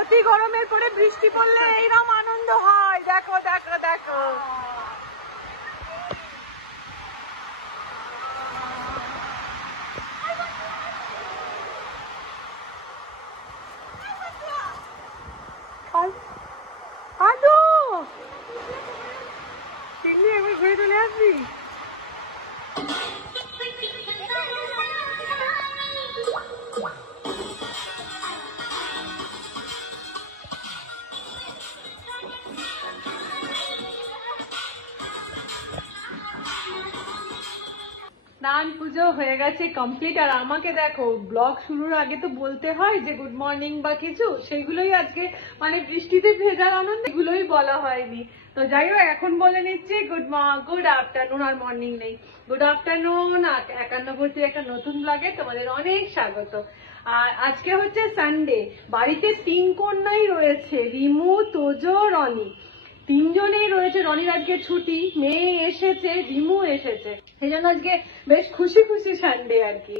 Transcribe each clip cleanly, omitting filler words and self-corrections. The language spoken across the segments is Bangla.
অতি গরমের পরে বৃষ্টি পড়লে এইরকম আনন্দ হয়। দেখো দেখো দেখো, একবার ঘুরে চলে আসবি। স্নান পুজো হয়ে গেছে কমপ্লিট। আর আমাকে দেখো, ব্লগ শুরুর আগে তো বলতে হয় যে গুড মর্নিং বা কিছু, সেইগুলোই আজকে মানে বৃষ্টিতে ভেজার আনন্দ এগুলোই বলা হয়নি। তো যাই হোক, এখন বলে নিচ্ছি গুড আফটারনুন, আর মর্নিং নেই। Good afternoon. 91 একটা নতুন ব্লগে তোমাদের অনেক স্বাগত। আর আজকে হচ্ছে সানডে, বাড়িতে 3 কন্যাই রয়েছে, রিমু, তোজো, রনি। 3 জনেই রয়েছে। রনির আজকে ছুটি, মেয়ে এসেছে, রিমু এসেছে, সেই জন্য আজকে বেশ খুশি খুশি সানডে আর কি।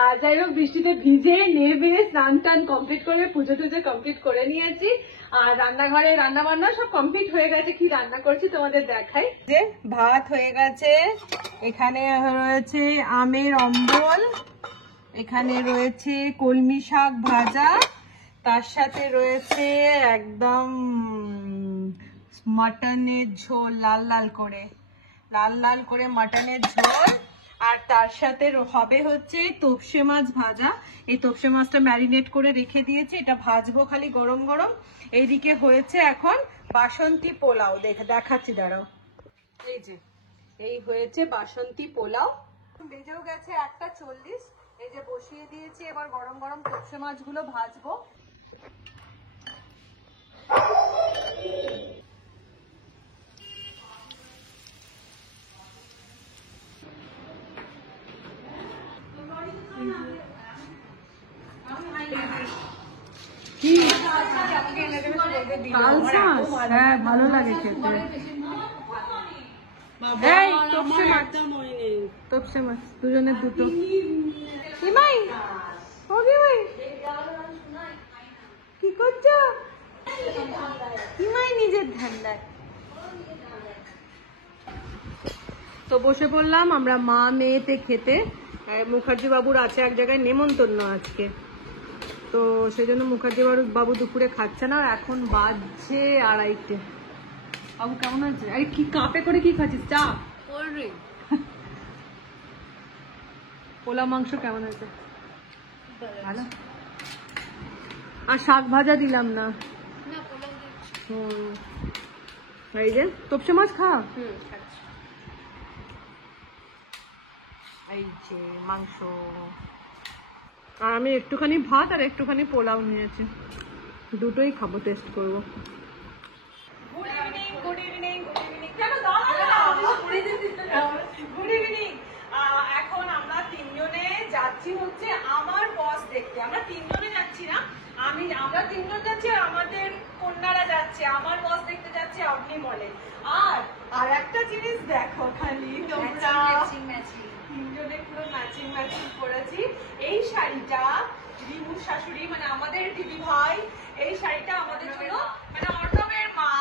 আর যাই হোক, বৃষ্টিতে ভিজে নেবে স্নান টান কমপ্লিট করে পুজো টুজো কমপ্লিট করে নিয়েছি। আর রান্নাঘরে রান্না বান্না সব কমপ্লিট হয়ে গেছে। কি রান্না করছি তোমাদের দেখাই। যে ভাত হয়ে গেছে, এখানে রয়েছে আমের অম্বল, এখানে রয়েছে কলমি শাক ভাজা, তার সাথে রয়েছে একদম মাটনের ঝোল, লাল লাল করে মাটনের ঝোল। আর তার সাথে হবে হচ্ছে তোপসে মাছ ভাজা। এই তোপসে মাছটা ম্যারিনেট করে রেখে দিয়েছি, এটা ভাজবো খালি গরম গরম। এইদিকে হয়েছে এখন বাসন্তী পোলাও, দেখাচ্ছি দাঁড়াও। এই যে এই হয়েছে বাসন্তী পোলাও, বেজেও গেছে 1:40। এই যে বসিয়ে দিয়েছি, এবার গরম গরম তোপসে মাছগুলো ভাজবো। হ্যাঁ, ভালো লাগে খেতে। তোপসে মাছ দুজনের দুটো। কি করছো? নিজের ঠান্ডায় তো বসে পড়লাম আমরা মা মেয়েতে খেতে। মুখার্জি বাবুর আছে এক জায়গায় নেমন্তন্ন আজকে, তো সেই জন্য মুখার্জি বাবু দুপুরে খাচ্ছে না। এখন বাজছে 2:30। বাবু কেমন আছে? আরে কি কাপে করে কি খাচ্ছিস? চা, কোল্ড ড্রিঙ্ক। পোলা মাংস কেমন আছে? ভালো। আর শাক ভাজা দিলাম না। এই যে তোপসে মাছ খা। এই যে মাংস, আর আমি একটুখানি ভাত আর একটুখানি পোলাও নিয়েছি, দুটোই খাবো, টেস্ট করবো। Good evening. এখন আমরা 3 জনে যাচ্ছি হচ্ছে আমার বস দেখতে। আমরা 3 জনে যাচ্ছি না, আমরা 3 জন যাচ্ছি আর আমাদের কন্যারা যাচ্ছে। আমার বস দেখতে যাচ্ছে আপনি মলে। আর একটা জিনিস দেখো খালি, তোমরা 3 জনে পুরো ম্যাচিং করেছি। এই শাড়িটা রিমুর শাশুড়ি মানে আমাদের দিদি ভাই, এই শাড়িটা আমাদের জন্য মানে অর্ণবের মা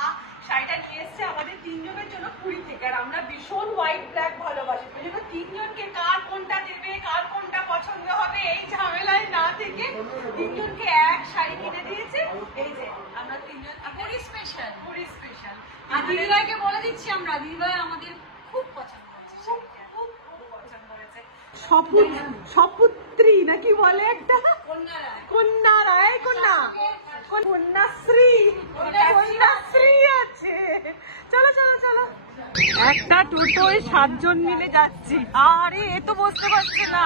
শাড়িটা নিয়ে এসছে আমাদের 3 জনের জন্য পুরী থেকে। আর আমরা ভীষণ হোয়াইট ব্ল্যাক ভালোবাসি, ওই জন্য 3 জনকে কার কোনটা দেবে, কার কোনটা পছন্দ হবে এই ঝামেলায় না থেকে 3 জনকে এক শাড়ি কিনে দিয়েছে। এই যে আমরা 3 জন পুরী স্পেশাল। আর দিদিভাইকে বলে দিচ্ছি, আমরা দিদিভাই আমাদের খুব পছন্দ হয়েছে শাড়িটা, খুব পছন্দ হয়েছে। সপুত্রী নাকি বলে একটা, কন্যাশ্রী আছে। চলো একটা টোটোয় 7 জন মিলে যাচ্ছি। আরে এ তো বসতে পারছে না।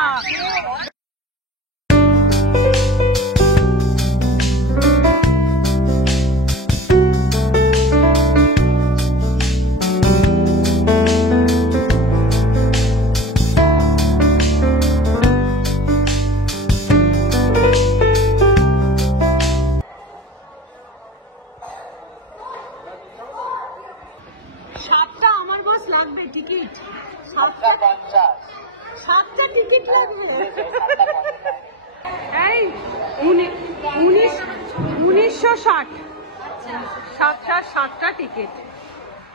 7টা টিকিট লাগবে। এই 1960 7টা টিকিট।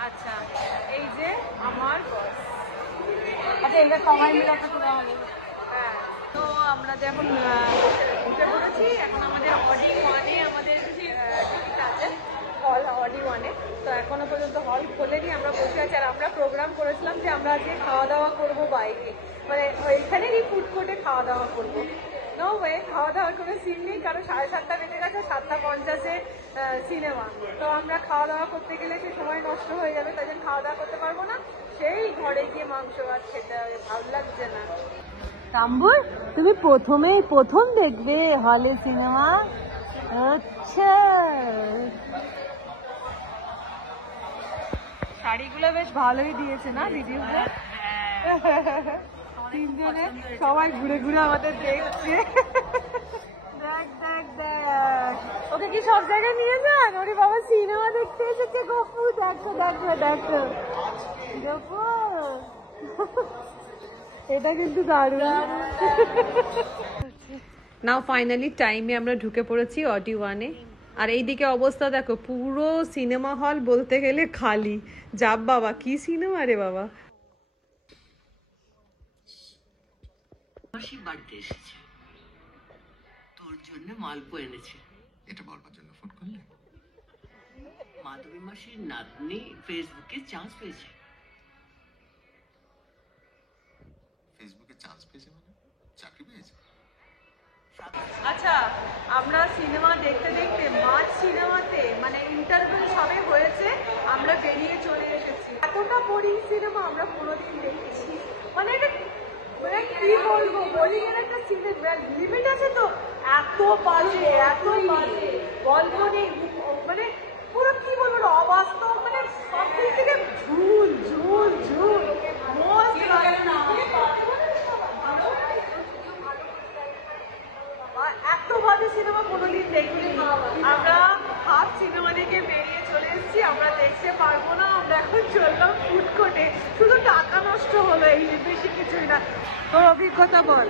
আচ্ছা এই যে আমার বস। আচ্ছা এটা সবাই মিলে একটা করে হবে। হ্যাঁ তো আমরা যখন উঠে পড়েছি এখন আমাদের অডি ওয়ানে আমাদের টিকিট আছে, হল অডি ওয়ানে। তো এখনো পর্যন্ত হল খোলেনি, আমরা বসে আছি। আর আমরা প্রোগ্রাম করেছিলাম যে আমরা আজকে খাওয়া দাওয়া করবো বাইরে, মানে ওইখানেরই ফুড কোর্টে খাওয়া দাওয়া করবো। নো ওয়ে, খাওয়া দাওয়ার কোনো সিন নেই, কারণ 7:30 বেজে গেছে, 7:50 সিনেমা। তো আমরা খাওয়া দাওয়া করতে গেলে সে সময় নষ্ট হয়ে যাবে, তাই জন্য খাওয়া দাওয়া করতে পারবো না, সেই ঘরে গিয়ে মাংস ভাত খেতে হবে, ভালো লাগছে না। তাম্বুর তুমি প্রথম দেখবে হলে সিনেমা? আচ্ছা শাড়িগুলো বেশ ভালোই দিয়েছে না ভিডিওতে? তিনজনে সবাই ঘুরে ঘুরে আমাদের দেখছে। দেখ দেখ দেখ, ওকে কি সব জায়গায় নিয়ে যান? ওরে বাবা সিনেমা দেখতে এসেছে গপু, দেখো দেখো দেখো গপু, এটা কিন্তু দারুণ। নাও ফাইনালি টাইমে আমরা ঢুকে পড়েছি অডি ওয়ানে। আর এইদিকে অবস্থা দেখো, পুরো সিনেমা হল বলতে গেলে খালি। যাব বাবা, কি সিনেমা রে বাবা। মাসি বাড়িতে এসেছে, তোর জন্য মালপো এনেছে। এটা বলবার জন্য ফোন করলে? মাধবী মাসির নাতনি ফেসবুকে চান্স পেয়েছে। ফেসবুকে চান্স পেয়েছে মানে চাকরি পেয়েছে? আচ্ছা আমরা সিনেমা দেখতে দেখতে মাঝ সিনেমাতে মানে ইন্টারভেল সবে হয়েছে, আমরা বেরিয়ে চলে এসেছি। এতটা বোরিং সিনেমা আমরা কোনোদিন দেখেছি, মানে এটা মানে কি বলবো, বোরিং এর একটা লিমিট আছে তো। এত বাজে গল্প নেই, মানে পুরো কি বলবো অবাস্তব, মানে সব দিক থেকে ঝুল ঝুল ঝুল। এত বাজে সিনেমা কোনোদিন দেখিনি আমরা। হাফ সিনেমা দেখে বেরিয়ে চলে এসেছি, আমরা দেখতে পারবো না, আমরা এখন চললাম ফুড কোর্টে। শুধু টাকা নষ্ট হলো, এই বেশি কিছুই না। তোর অভিজ্ঞতা বল,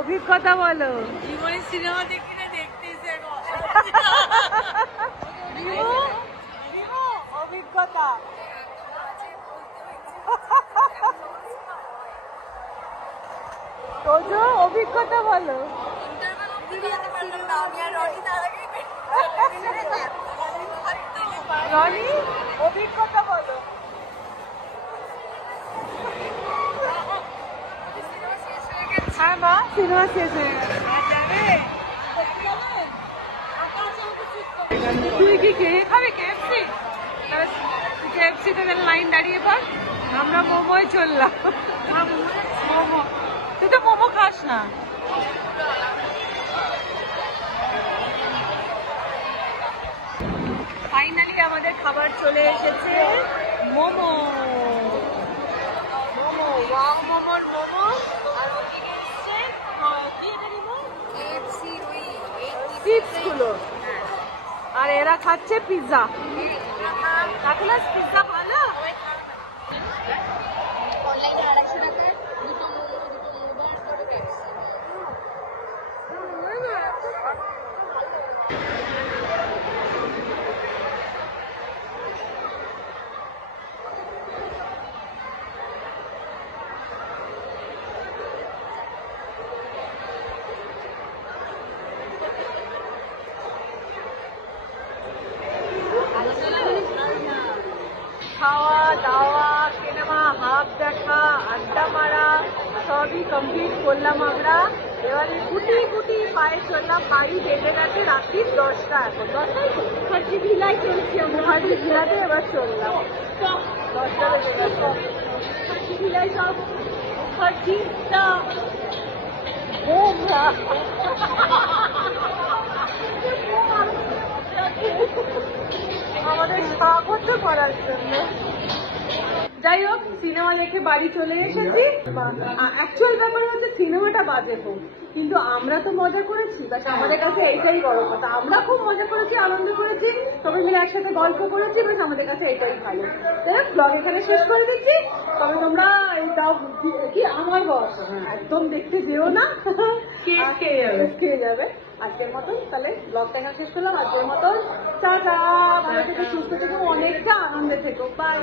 অভিজ্ঞতা বলো। জীবনে সিনেমা দেখি না, দেখতে অভিজ্ঞতা তোজো, অভিজ্ঞতা বলো। রনি অভিজ্ঞতা বলো। হ্যাঁ মা, সিনেমা শেষ হয়ে গেছে। তুই কি কে খাবে? KFC? তাহলে KFC তে লাইন দাঁড়িয়ে পর, আমরা মোমোয় চললাম। মোমো, তুই তো মোমো খাস না। ফাইনালি আমাদের খাবার চলে এসেছে, মোমো। মোমো, ওয়াও মোমোর মোমো। আর ওদিকে এসছে কি এটা নিব? KFC ওই চিপস গুলো। আর এরা খাচ্ছে পিৎজা। কাকুলা পিৎজা ভালো? অনলাইনে 250 টাকায় দুটো মোমো আর KFC। খাওয়া দাওয়া, সিনেমা, হাফ দেখা, আড্ডা মারা সবই কমপ্লিট করলাম আমরা। এবারে গুটি গুটি পায়ে চললাম বাড়ি। বেজে গেছে রাত্রি 10টা, এখন 10টাই তো মুখার্জি ভিলায় চলছি। মুখার্জি ভিলাতে এবার চললাম, 10টা বেজে গেছে। মুখার্জি ভিলায় সব মুখার্জিটা আমাদের স্বাগত করার জন্য। যাই হোক, সিনেমা দেখে বাড়ি চলে এসেছি। অ্যাকচুয়াল ব্যাপার হচ্ছে সিনেমাটা বাজে হোক, কিন্তু আমরা তো মজা করেছি, বাট আমাদের কাছে এইটাই বড় কথা। আমরা খুব মজা করেছি, আনন্দ করেছি, সবাই মিলে একসাথে গল্প করেছি, বাট আমাদের কাছে এটাই ভালো। ব্লগ এখানে শেষ করে দিচ্ছি। তবে তোমরা এটা কি আমার বস একদম দেখতে যেও না, খেয়ে যাবে। আজকের মতন তাহলে ব্লগটা এখানে শেষ করলাম। আজকের মতন টাটা, ভালো থেকে সুস্থ থেকো, অনেকটা আনন্দে থেকো, বাই।